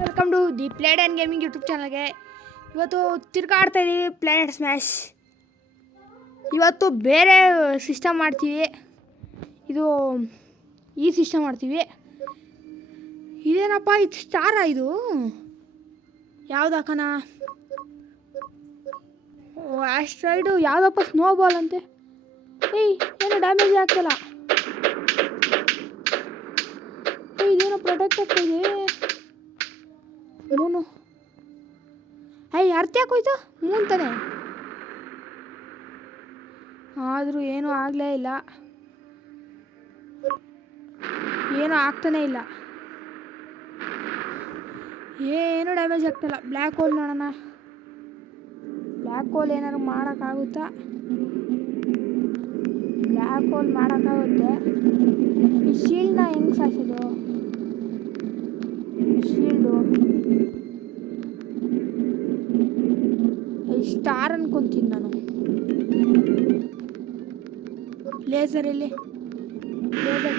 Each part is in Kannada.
Welcome to the played and gaming YouTube ಚಾನಲ್ಗೆ. ಇವತ್ತು ತಿರ್ಗಾಡ್ತಾ ಇದ್ದೀವಿ ಪ್ಲಾನೆಟ್ ಸ್ಮ್ಯಾಶ್. ಇವತ್ತು ಬೇರೆ ಸಿಸ್ಟಮ್ ಮಾಡ್ತೀವಿ. ಇದು ಈ ಸಿಸ್ಟಮ್ ಮಾಡ್ತೀವಿ. ಇದೇನಪ್ಪ ಇದು ಸ್ಟಾರಾ? ಇದು ಯಾವ್ದು ಹಾಕೋಣ? ಆಸ್ಟ್ರಾಯ್ಡು ಯಾವುದಪ್ಪ? ಸ್ನೋಬಾಲ್ ಅಂತೆ. ಏಯ್ ಏನೋ ಡ್ಯಾಮೇಜ್ ಆಗ್ತಿಲ್ಲ. ಇದೇನೋ ಪ್ರೊಟೆಕ್ಟ್ ಆಗ್ತಾಯಿದೆ. ಮೂನು ಅರ್ಥ ಯಾಕೋಯ್ತು ಮೂನ್ ತಾನೆ, ಆದರೂ ಏನೂ ಆಗಲೇ ಇಲ್ಲ, ಏನೂ ಆಗ್ತಾನೇ ಇಲ್ಲ, ಏನೂ ಡ್ಯಾಮೇಜ್ ಆಗ್ತಾಯಿಲ್ಲ. ಬ್ಲ್ಯಾಕ್ ಹೋಲ್ ನೋಡೋಣ. ಬ್ಲ್ಯಾಕ್ ಹೋಲ್ ಏನಾದ್ರು ಮಾಡೋಕ್ಕಾಗುತ್ತಾ? ಬ್ಲ್ಯಾಕ್ ಹೋಲ್ ಮಾಡೋಕ್ಕಾಗುತ್ತೆ. ಈ ಶೀಲ್ಡ್ನ ಹೆಂಗೆ ಸಾಯಿಸೋದು? ಶೀಲ್ಡು ಸ್ಟಾರ್ ಅನ್ಕೊಂತೀನಿ ನಾನು. ಲೇಸರ್ ಎಲ್ಲಿ? ಲೇಸರ್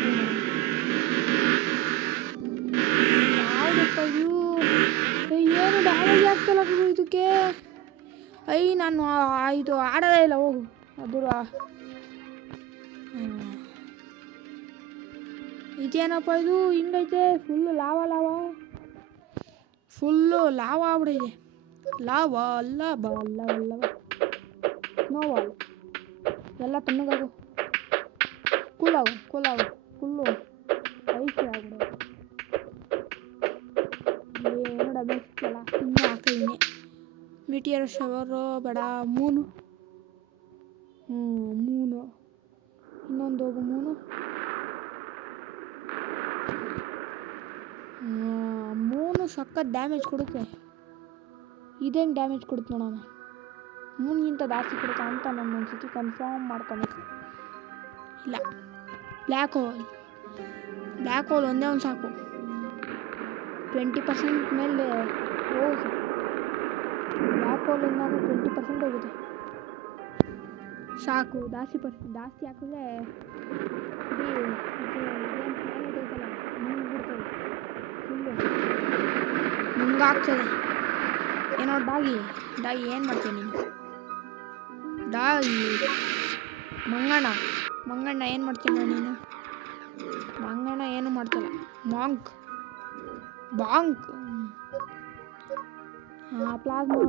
ಯಾವುದಪ್ಪ ಇದು? ಏನು ಡ್ಯಾಮೇಜ್ ಆಗ್ತಲ್ಲ ಇದಕ್ಕೆ. ನಾನು ಇದು ಆಡೋದೇ ಇಲ್ಲ. ಹೋಗು ಅದು. ಇದೇನಪ್ಪ ಇದು ಹಿಂಗೈತೆ? ಫುಲ್ಲು ಲಾವಾ ಫುಲ್ಲು ಲಾವಾ ಆಗ್ಬಿಟ್ಟಿದೆ. ಲಾವಾ ಅಲ್ಲ ಸ್ನೋವಾಲ್. ಎಲ್ಲ ತಣ್ಣಗಾಗು, ಕೂಲಾಗು ಫುಲ್ಲು ಐಸಿ ಆಗ್ಬಿಡು. ಏನು ಡ್ಯಾಮೇಜ್ ಸಿಕ್ಕಲ್ಲ. ಇನ್ನೂ ಹಾಕಿದ್ದೀನಿ. ಮಿಟಿಯರ್ ಶವರು ಬೇಡ. ಮೂನು ಇನ್ನೊಂದು ಹೋಗು. ಮೂನು ಸಖತ್ ಡ್ಯಾಮೇಜ್ ಕೊಡುತ್ತೆ. ಇದೇನು ಡ್ಯಾಮೇಜ್ ಕೊಡುತ್ತೆ ನೋಡೋಣ. ಮೂನ್ಗಿಂತ ಜಾಸ್ತಿ ಕೊಡುತ್ತೆ ಅಂತ ನಾನು ಒಂದ್ಸತಿ ಕನ್ಫರ್ಮ್ ಮಾಡ್ಕೊಬೇಕು. ಇಲ್ಲ, ಬ್ಲ್ಯಾಕ್ ಹೋಲ್ ಒಂದೇ ಒಂದು ಸಾಕು. 20% ಮೇಲೆ ಹೋಗುತ್ತೆ. ಬ್ಲ್ಯಾಕ್ ಹೋಲ್ ನಾನು 20% ಹೋಗುತ್ತೆ ಸಾಕು. ಜಾಸ್ತಿ ಹಾಕಿದ್ರೆ ಇದೇನು ಪ್ಲಾನೆಟ್ ಐತಲ್ಲ ಮುಗಿಬಿಡ್ತದೆ. ಫುಲ್ಲು ನುಂಗಾಗ್ತದೆ. ಏನೋ ಡಾಗಿ ಏನು ಮಾಡ್ತೀನಿ ನೀನು? ಡಾಗಿ ಮಂಗಣ್ಣ ಏನು ಮಾಡ್ತೀನ ನೀನು? ಮಂಗಣ್ಣ ಏನು ಮಾಡ್ತಲ್ಲ. ಬಾಂಕ್ ಪ್ಲಾಸ್ಮಾ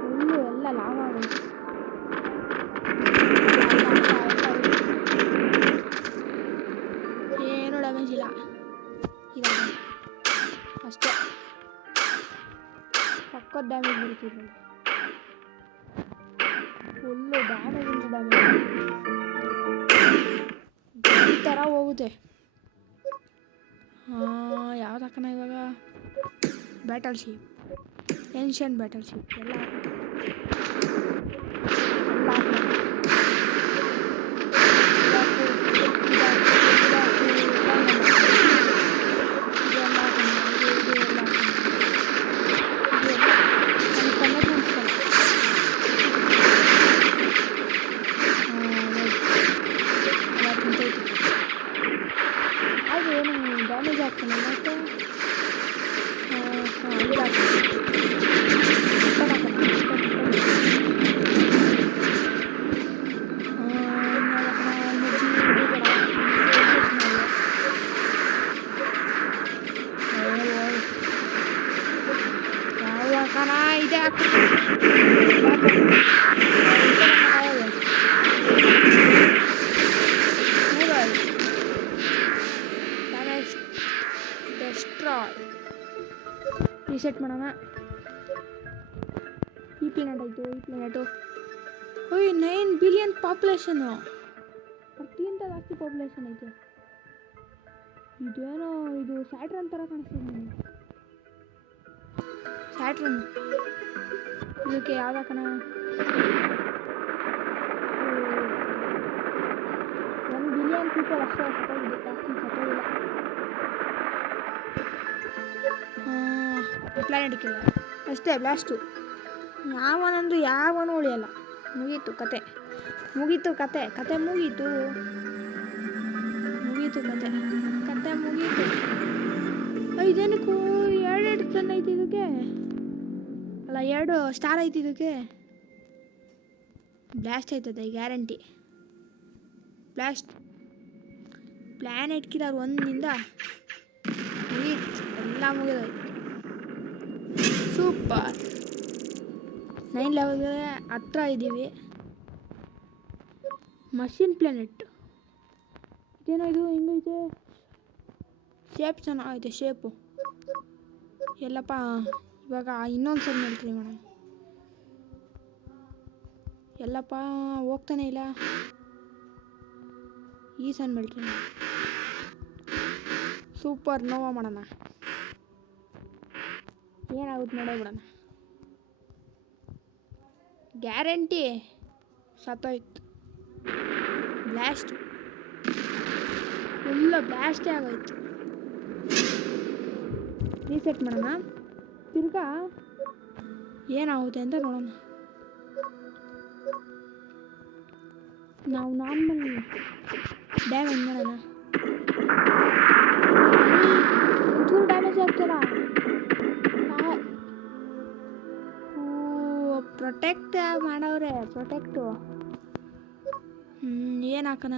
ಫುಲ್ಲು ಎಲ್ಲ ಲಾವ ಆಗೋಯ್ತು. ಏನೂ ಡ್ಯಾಮೇಜ್ ಇಲ್ಲ ಅಷ್ಟೇ. ಸಖತ್ ಡ್ಯಾಮೇಜ್ ಬರುತ್ತಿಲ್ಲ. ಫುಲ್ಲು ಡ್ಯಾಮೇಜ್ ಈ ಥರ ಹೋಗುತ್ತೆ. ಯಾವ್ದು ಹಾಕೋಣ ಇವಾಗ? Battle ship, ancient battle ship ಎಲ್ಲ ಡ್ಯಾಮೇಜ್ ಆಗ್ತಾನೆ. ಮತ್ತು ಯಾವ್ದಾಕಣ? ಇದೆ ರೀಸೆಟ್ ಮಾಡೋಣ. ಈ ಪ್ಲಾನೆಟ್ ಆಯಿತು. ಈ ಪ್ಲಾನೆಟು 9 ಬಿಲಿಯನ್ ಪಾಪ್ಯುಲೇಷನು. 10ಗಿಂತ ಜಾಸ್ತಿ ಪಾಪ್ಯುಲೇಷನ್ ಐತೆ. ಇದೇನೋ ಇದು ಸ್ಯಾಟ್ರನ್ ಥರ ಕಾಣಿಸ್ತಿದೆ ನನಗೆ. ಸ್ಯಾಟ್ರನ್ ಇದಕ್ಕೆ ಯಾವ್ದು ಹಾಕೋಣ? 1 ಬಿಲಿಯನ್ ಪೀಪಲ್ ಅಷ್ಟೇ ಸತ್ತೋಗಿದೆ. ಜಾಸ್ತಿ ಸತ್ತೋಗಿಲ್ಲ. ಪ್ಲಾನೆಟ್ಗಿಲ್ಲ ಅಷ್ಟೇ. ಬ್ಲಾಸ್ಟು ಯಾವನೂ ಉಳಿಯಲ್ಲ. ಮುಗೀತು ಕತೆ. ಮುಗೀತು ಕತೆ ಕತೆ ಮುಗೀತು. ಇದೇನಕ್ಕೂ 2 ಟನ್ ಐತಿ ಇದಕ್ಕೆ, ಅಲ್ಲ 2 ಸ್ಟಾರ್ ಐತಿ ಇದಕ್ಕೆ. ಬ್ಲಾಸ್ಟ್ ಆಯ್ತದೆ ಗ್ಯಾರಂಟಿ. ಬ್ಲಾಸ್ಟ್ ಪ್ಲ್ಯಾನೆಟ್ ಕಿಲ್ಲರ್ 1 ಮುಗೀತು, ಎಲ್ಲ ಮುಗಿದೋಯ್ತು. ಸೂಪರ್ 9 ಲೆವೆಲ್ಗೆ ಹತ್ರ ಇದ್ದೀವಿ. ಮಷಿನ್ ಪ್ಲ್ಯಾನೆಟ್ ಇದೇನೋ ಇದು ಹಿಂಗೈತೆ. ಶೇಪ್ ಚೆನ್ನಾಗೈತೆ ಶೇಪು. ಎಲ್ಲಪ್ಪ ಇವಾಗ ಇನ್ನೊಂದು ಸಲ ಹೇಳ್ತೀವಿ ಮೇಡಮ್. ಎಲ್ಲಪ್ಪ ಹೋಗ್ತಾನೆ ಇಲ್ಲ. ಈ ಸಣ್ಣ ಬೆಳ್ತೀನಿ. ಸೂಪರ್ ನೋವಾ ಮಾಡೋಣ, ಏನಾಗುತ್ತೆ ನೋಡೇ ಬಿಡೋಣ. ಗ್ಯಾರಂಟಿ ಸತ್ತೋಯ್ತು. ಬ್ಲಾಸ್ಟ್ ಫುಲ್ಲ ಬ್ಲಾಸ್ಟೇ ಆಗೋಯ್ತು. ರೀಸೆಟ್ ಮಾಡೋಣ, ತಿರ್ಗಾ ಏನಾಗುತ್ತೆ ಅಂತ ನೋಡೋಣ. ನಾವು ನಾರ್ಮಲ್ ಡ್ಯಾಮೇಜ್ ಮಾಡೋಣ. ಒಂಚೂರು ಡ್ಯಾಮೇಜ್ ಆಗ್ತಿಲ್ಲ. ಪ್ರೊಟೆಕ್ಟ್ ಮಾಡವ್ರೆ, ಪ್ರೊಟೆಕ್ಟು. ಏನು ಹಾಕೋಣ,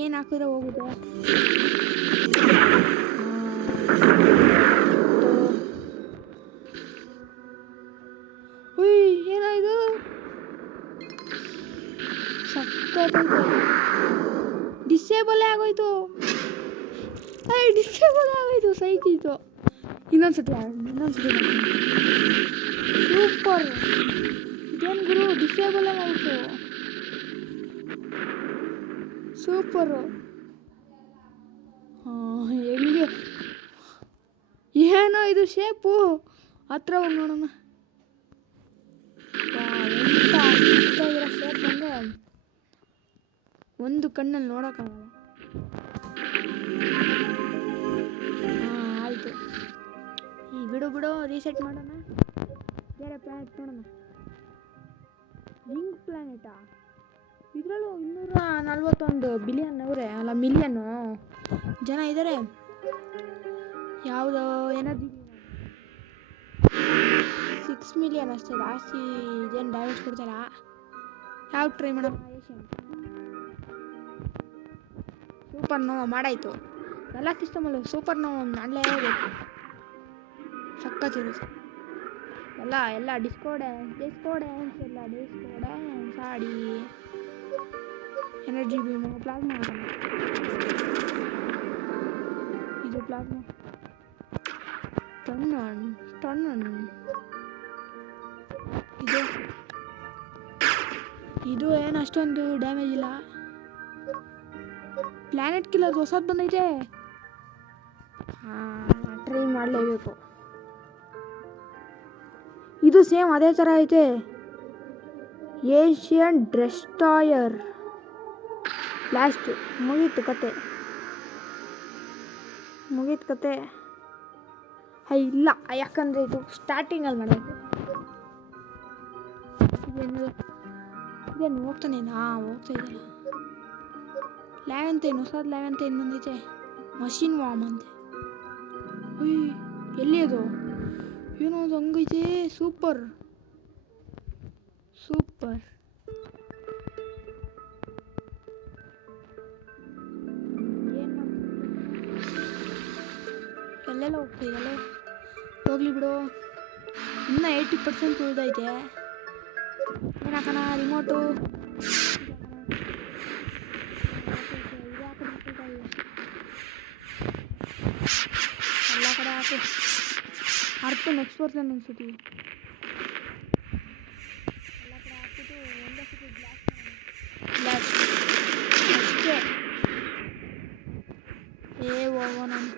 ಏನು ಹಾಕಿದ್ರೆ ಹೋಗುತ್ತೆ. ಏನೋ ಇದು ಸಕ್ಕತ್ತೈತೆ. ಡಿಸೇಬಲ್ ಆಗೋಯ್ತು, ಡಿಸೇಬಲ್ ಆಗೋಯ್ತು, ಸೈಕಿತ್ತು. ಇನ್ನೊಂದ್ಸತಿ ಸೂಪರ್. ಇದೇನು ಗುರು ಡಿಸೇಬಲ್ ಆಗೋಯ್ತು. ಸೂಪರು. ಹೆಂಗೆ ಏನೋ ಇದು ಶೇಪು. ಹತ್ರ ಹೋಗಿ ನೋಡೋಣ. ಎಂತ ಇರೋ ಶೇಪ್ ಅಂದರೆ ಒಂದು ಕಣ್ಣಲ್ಲಿ ನೋಡೋಕ್ಕಾಗಲ್ಲ. ಆಯಿತು, ಈ ಬಿಡು ರೀಸೆಟ್ ಮಾಡೋಣ. ಬೇರೆ ಪ್ಲ್ಯಾನೆಟ್ ನೋಡೋಣ. ರಿಂಗ್ ಪ್ಲ್ಯಾನೆಟಾ? ಇದರಲ್ಲೂ 241 ಬಿಲಿಯನ್ ಅವರೇ, ಅಲ್ಲ ಮಿಲಿಯನ್ನು ಜನ ಇದ್ದಾರೆ. ಯಾವುದೋ ಎನರ್ಜಿ 6 ಮಿಲಿಯನ್ ಅಷ್ಟೇ, ಜಾಸ್ತಿ ಇದೇನು ಡ್ಯಾಮೇಜ್ ಕೊಡ್ತಾರ. ಯಾವ ಟ್ರೈ ಮಾಡೋಣ? ಏಷ್ಯನ್ ಸೂಪರ್ ನೋವಾ ಮಾಡಾಯಿತು. ಎಲ್ಲ ಸಿಸ್ಟಮಲ್ಲೂ ಸೂಪರ್ ನೋವಾ ಮಾಡಲೇಬೇಕು, ಸಕ್ಕತ್ತಿರುತ್ತೆ. ಎಲ್ಲ ಡಿಸ್ಕೋ ಡ್ಯಾನ್ಸ್ ಆಡಿ ಎನರ್ಜಿ ಬೀಮು ಪ್ಲಾಸ್ಮಾ ಮಾಡೋಣ. ಇದು ಪ್ಲಾಸ್ಮಾ ಟನ್ ಇದು ಏನು ಅಷ್ಟೊಂದು ಡ್ಯಾಮೇಜ್ ಇಲ್ಲ. ಪ್ಲ್ಯಾನೆಟ್ ಕಿಲ್ಲರ್ ಹೊಸದು ಬಂದೈತೆ, ಟ್ರೈ ಮಾಡಲೇಬೇಕು. ಇದು ಸೇಮ್ ಅದೇ ಥರ ಐತೆ. Asian destroyer. ಬ್ಲಾಸ್ಟ್ ಮುಗೀತು ಕತೆ. ಇಲ್ಲ, ಯಾಕಂದರೆ ಇದು ಸ್ಟಾರ್ಟಿಂಗಲ್ಲಿ ಮಾಡಬೇಕು. ಇದೇನು ಹೋಗ್ತಾನೇನಾ? ಹೋಗ್ತಾ ಇದ್ದಲ್ಲ. 11 ಹೊಸದು 11 ಬಂದೈತೆ. ಮಷಿನ್ ವಾಮ್ ಅಂತೆ. ಎಲ್ಲಿ ಅದು? ಏನೋ ಅದು ಹಂಗೈತೆ. ಸೂಪರ್ ಏನು ಎಲ್ಲೆಲ್ಲ ಹೋಗ್ತಾಯಿದ್ದಲ್ಲ. ಹೋಗ್ಲಿ ಬಿಡು, ಇನ್ನೂ 80% ಉಳಿದೈತೆ. ಏನು ಹಾಕೋಣ? ರಿಮೋಟು ಎಲ್ಲ ಕಡೆ ಹಾಕು. ಅರ್ಥ ನೆಕ್ಸ್ಟ್ ಪರ್ಸನ್ ಅನ್ಸುತ್ತಿ. ಎಲ್ಲ ಕಡೆ ಹಾಕ್ಬಿಟ್ಟು ಒಂದೇ ಸತಿ ಬ್ಲಾಸ್ಟ್ ಅಷ್ಟೇ. ಹೋಗೋ ನಾನು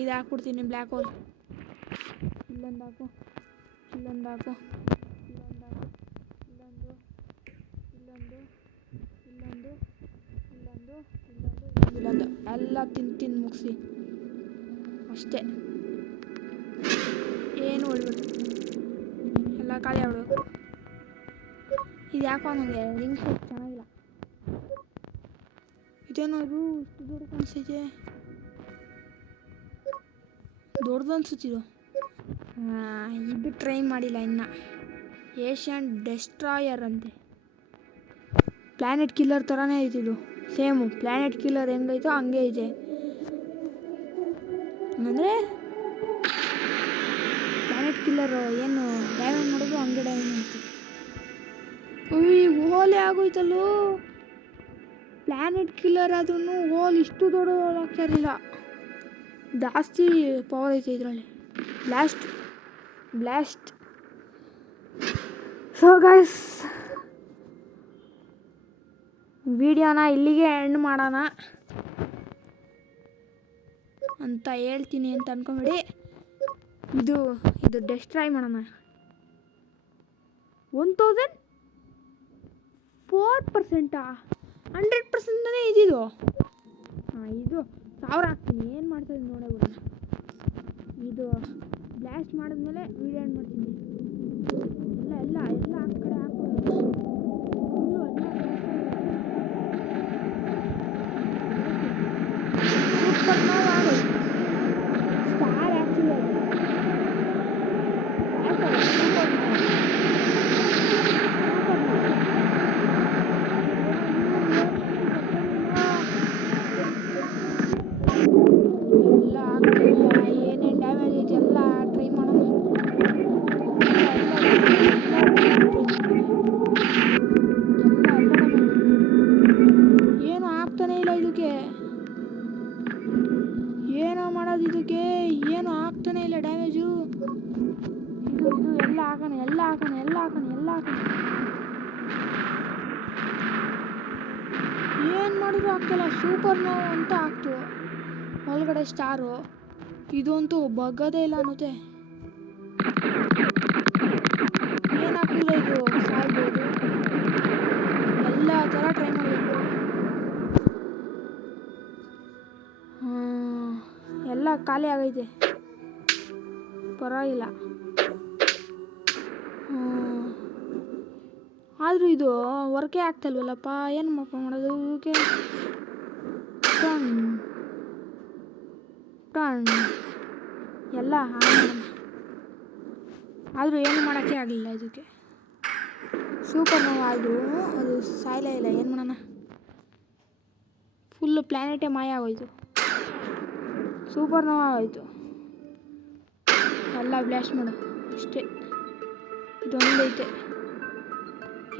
ಇದು ಹಾಕ್ಬಿಡ್ತೀನಿ. ಬ್ಲ್ಯಾಕ್ ಹೋಲ್ ಇಲ್ಲೊಂದು ಹಾಕು, ಇಲ್ಲೊಂದು ಎಲ್ಲ ತಿಂದು ಮುಗಿಸಿ ಅಷ್ಟೇ. ಏನು ಹೊಡ್ಬಿಟ್ಟು ಎಲ್ಲ ಖಾಲಿ ಆಗ್ಬಿಡು. ಇದು ಯಾಕೋ ನನಗೆ ರಿಂಗ್ ಶೇಪ್ ಚೆನ್ನಾಗಿಲ್ಲ. ಏನದು ಇಷ್ಟು ದೊಡ್ಡ ಕಾಣಿಸ್ತೈತೆ, ದೊಡ್ಡದು ಅನ್ಸುತ್ತಿದ್ದು. ಇದು ಟ್ರೈ ಮಾಡಿಲ್ಲ ಇನ್ನು. ಏಷ್ಯನ್ ಡೆಸ್ಟ್ರಾಯರ್ ಅಂತೆ, ಪ್ಲ್ಯಾನೆಟ್ ಕಿಲ್ಲರ್ ಥರನೇ ಐತಿದು. ಸೇಮು ಪ್ಲ್ಯಾನೆಟ್ ಕಿಲ್ಲರ್ ಹೆಂಗೈತೋ ಹಂಗೆ ಐತೆ. ಅಂದರೆ ಪ್ಲ್ಯಾನೆಟ್ ಕಿಲ್ಲರ್ ಏನು ಡ್ಯಾಮೇಜ್ ಮಾಡೋದು ಹಂಗೆ ಡ್ಯಾಮೇಜ್ ಮಾಡ್ತೀವಿ. ಹೋಲೆ ಆಗೋಯ್ತಲ್ಲೋ, ಪ್ಲ್ಯಾನೆಟ್ ಕಿಲ್ಲರ್ ಆದ್ರೂ ಹೋಲ್ ಇಷ್ಟು ದೊಡ್ಡ ಹೋಲ್ ಆಗ್ತಾ ಇರಲಿಲ್ಲ. ಜಾಸ್ತಿ ಪವರ್ ಐತೆ ಇದರಲ್ಲಿ. ಬ್ಲಾಸ್ಟ್. ಸೊ ಗೈಸ್, ವಿಡಿಯೋನ ಇಲ್ಲಿಗೆ ಎಂಡ್ ಮಾಡೋಣ ಅಂತ ಹೇಳ್ತೀನಿ ಅಂತ ಅನ್ಕೊಂಬಿಡಿ. ಇದು ಡೆಸ್ಟ್ರಾಯ್ ಮಾಡೋಣ. 1004%, 100% ಇದಿದು. ಇದು 1000 ಹಾಕ್ತೀನಿ, ಏನು ಮಾಡ್ತಾ ಇದ್ದೀನಿ ನೋಡೇ ಬಿಡೋಣ. ಇದು ಬ್ಲಾಸ್ಟ್ ಮಾಡಿದ್ಮೇಲೆ ವಿಡಿಯೋ ಎಂಡ್ ಮಾಡ್ತೀನಿ. ಎಲ್ಲ ಆ ಕಡೆ ಹಾಕ್ಬಿಡೋದು. ಸೂಪರ್ ನೋವು ಆಗೋದು. ಸ್ಟಾರ್ ಆ್ಯಕ್ಚುಲಿ ಅದು ಸೂಪರ್ ನೋವು. ಎಲ್ಲ ಆಗ್ತಿಲ್ಲ, ಏನೇನು ಡ್ಯಾಮೇಜ್ ಐತಿ ಎಲ್ಲ ಟ್ರೈ ಮಾಡೋಣ. ಏನು ಆಗ್ತಾನೆ ಇಲ್ಲ ಇದಕ್ಕೆ, ಏನೋ ಮಾಡೋದು ಇದಕ್ಕೆ, ಏನು ಆಗ್ತಾನೆ ಇಲ್ಲ ಡ್ಯಾಮೇಜು. ಇದು ಎಲ್ಲ ಹಾಕೋಣ. ಏನು ಮಾಡಿದ್ರು ಆಗ್ತಿಲ್ಲ. ಸೂಪರ್ ನೋವು ಅಂತ ಆಗ್ತು ಒಳಗಡೆ ಸ್ಟಾರು. ಇದಂತೂ ಬಗ್ಗದೇ ಇಲ್ಲ ಅನ್ನುತ್ತೆ. ಏನಾಗ್ತಿಲ್ಲ, ಇದು ಸಾಯ್ಬೋದು. ಎಲ್ಲ ಥರ ಟ್ರೈ ಮಾಡಬೇಕು. ಎಲ್ಲ ಖಾಲಿ ಆಗೈತೆ, ಪರವಾಗಿಲ್ಲ. ಆದರೂ ಇದು ವರ್ಕೇ ಆಗ್ತಲ್ವಲ್ಲಪ್ಪ, ಏನು ಮಾಡೋದು ಇದಕ್ಕೆ. ಟನ್ ಎಲ್ಲ ಆದರೂ ಏನು ಮಾಡೋಕ್ಕೆ ಆಗಲಿಲ್ಲ ಇದಕ್ಕೆ. ಸೂಪರ್ ನೋವು ಆದರೂ ಅದು ಸಾಯ್ಲೇ ಇಲ್ಲ. ಏನು ಮಾಡೋಣ, ಫುಲ್ಲು ಪ್ಲ್ಯಾನೆಟೇ ಮಾಯ ಆಗೋಯ್ತು. ಸೂಪರ್ ನೋವು ಆಗೋಯ್ತು. ಎಲ್ಲ ಬ್ಲಾಸ್ಟ್ ಮಾಡು ಅಷ್ಟೇ. ಇದೊಂದೈತೆ,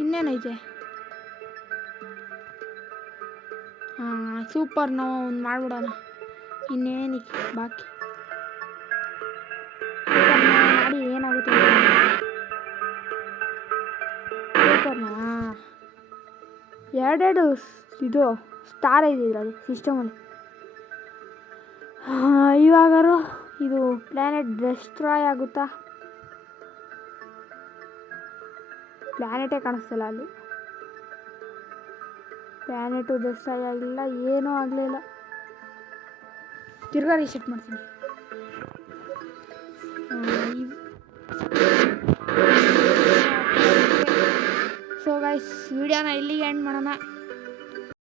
ಇನ್ನೇನೈತೆ. ಸೂಪರ್ ನೋವು ಒಂದು ಮಾಡಿಬಿಡೋಣ. ಇನ್ನೇನಿಕ್ಕೆ ಬಾಕಿ ಮಾಡಿ ಏನಾಗುತ್ತೆ. ಸೂಪರ್ ನೋವು ಎರಡೆರಡು ಇದು ಸ್ಟಾರ್ ಇದೆ ಇದರಲ್ಲಿ ಸಿಸ್ಟಮಲ್ಲಿ. ಇವಾಗಾರು ಇದು ಪ್ಲ್ಯಾನೆಟ್ ಡೆಸ್ಟ್ರಾಯ್ ಆಗುತ್ತಾ? ಪ್ಲ್ಯಾನೆಟೇ ಕಾಣಿಸ್ತಿಲ್ಲ ಅಲ್ಲಿ. ಪ್ಲ್ಯಾನೆಟು ಡೆಸ್ಟ್ರಾಯ್ ಆಗಲಿಲ್ಲ, ಏನೂ ಆಗಲಿಲ್ಲ. ತಿರ್ಗಾ ರೀಸೆಟ್ ಮಾಡ್ತೀನಿ. ಸೊ ಗೈಸ್, ವಿಡಿಯೋನ ಇಲ್ಲಿಗೆ ಎಂಡ್ ಮಾಡೋಣ.